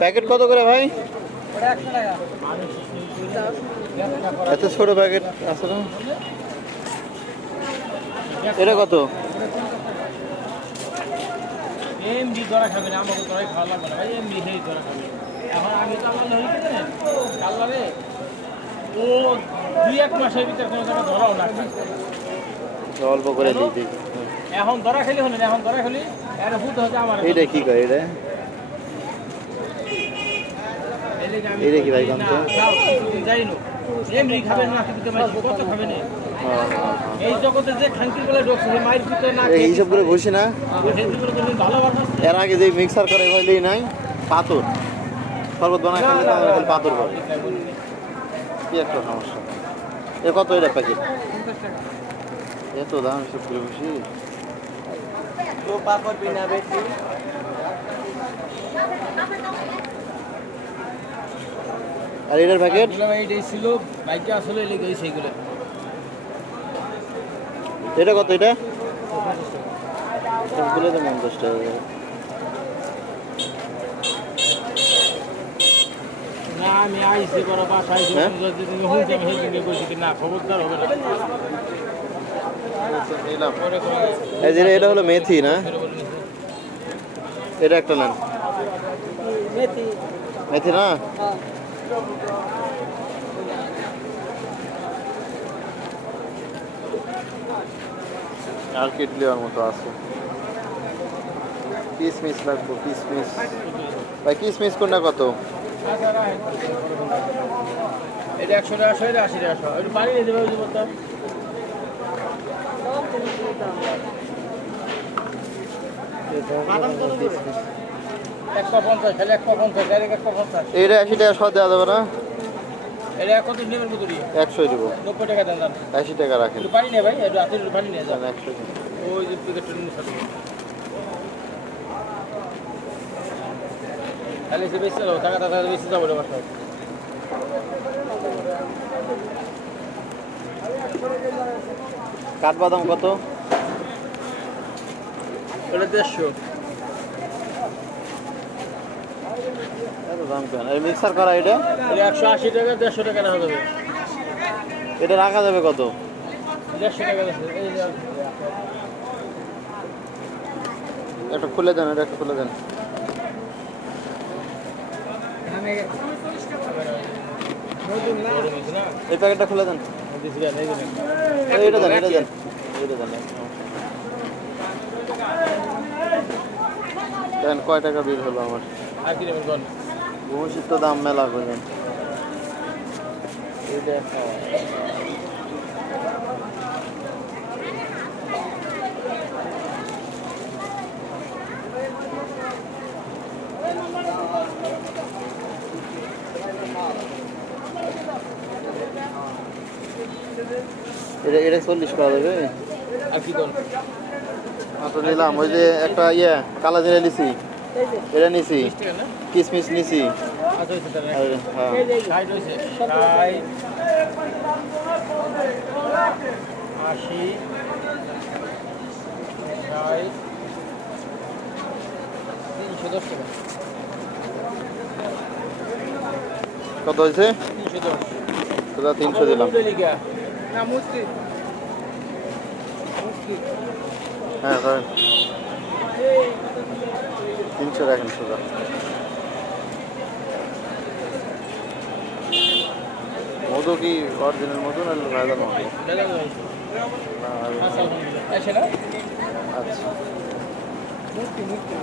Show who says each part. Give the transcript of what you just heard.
Speaker 1: Packet কত করে ভাই? এত ছোট প্যাকেট আছে না? এটা কত?
Speaker 2: এমডি ধরা খাবে না আমাকে ধরাই খাওয়া লাগবে না। ভাই এমডি সেই ধরা খাবে এখন আমি তো আমার হই কি জানেন কাল্লারে ও দুই এক মাসের ভিতরে কোনো জায়গায় ধরাও না
Speaker 1: অল্প করে দিই দিই
Speaker 2: এখন ধরা খেলি হলেন এখন ধরা খেলি এর ভূত হচ্ছে আমার
Speaker 1: এইটা কি কয় এটা এইটা কি ভাই?
Speaker 2: খাও, কিছুদিন যাই নো। এমনি খাবেন না কিন্তু মাইর কত খাবেন এ?
Speaker 1: হ্যাঁ, হ্যাঁ,
Speaker 2: এই জগতে যে খানকির বেলা ঢুকছে সে ভিতরে না
Speaker 1: হ্যাঁ। এই হিসাব করে বসি না এর আগে যে মিক্সার করে হইলেই নাই পাথর শরবত বানায় খেলে তো আমরা খালি পাথর করে কি একটা সমস্যা এ কত এটা প্যাকেট এত দাম হিসাব করে বসি। আর এটার প্যাকেট
Speaker 2: এইটাই ছিল। বাইকে আসলে লেগে সেইগুলো
Speaker 1: এটা কত এটা? সবগুলো তো পঞ্চাশ টাকা
Speaker 2: না আমি আইসি বড়
Speaker 1: হ্যাঁ?
Speaker 2: আমি বলছি কি না খবরদার হবে না।
Speaker 1: এই যে এটা হলো মেথি না? এটা একটা নেন। মেথি। না? আর কেটলিওর মতো আছে। কিসমিস লাগবো কিসমিস। ভাই কিসমিস কোনটা কত?
Speaker 2: এটা একশো টাকা আশি টাকা পানি ওই যে বলতাম একশো পঞ্চাশ খালি একশো পঞ্চাশ ডাইরেক্ট একশো পঞ্চাশ
Speaker 1: এইটা আশি টাকা সব দেওয়া যাবে না?
Speaker 2: এটা দিয়ে?
Speaker 1: একশোই
Speaker 2: নব্বই টাকা দেন
Speaker 1: আশি টাকা রাখেন।
Speaker 2: পানি নেই ভাই পানি নিয়ে যান।
Speaker 1: একশো
Speaker 2: ওই যে খালি সে বেশি টাকা টাকা বেশি যাব
Speaker 1: কাঠবাদাম কত?
Speaker 2: এটা দেড়শো।
Speaker 1: দাম কেন? এই মিক্সার করা এটা?
Speaker 2: একশো আশি টাকা দেড়শো টাকা রাখা যাবে।
Speaker 1: এটা রাখা যাবে কত?
Speaker 2: দেড়শো টাকা
Speaker 1: একটা খুলে দেন এটা একটা খুলে দেন। এই প্যাকেটটা খুলে দেন। এটা দেন এটা দেন এটা দেন দেন কয় টাকা বিল হলো আমার? ঘুষির তো দাম মেলা করলেন এটা এটা চল্লিশ করা যাবে।
Speaker 2: আর কি কোন
Speaker 1: মাত্র নিলাম ওই যে একটা ইয়ে কালা জিরা নিছি। এটা নিছি কিসমিস নিছি।
Speaker 2: আচ্ছা
Speaker 1: হ্যাঁ।
Speaker 2: ষাট হয়েছে। ষাট। আশি। তিনশো দশ টাকা।
Speaker 1: কত হয়েছে?
Speaker 2: তিনশো দশ।
Speaker 1: তিনশো দিলাম।
Speaker 2: না মুস্কি
Speaker 1: হ্যাঁ ধরেন। তিনশো রাখেন সোজা মধু কি অরিজিনাল মধু না ভেজাল মধু?
Speaker 2: আচ্ছা আলহামদুলিল্লাহ এসে
Speaker 1: আচ্ছা।
Speaker 2: মুক্তি মুক্তি।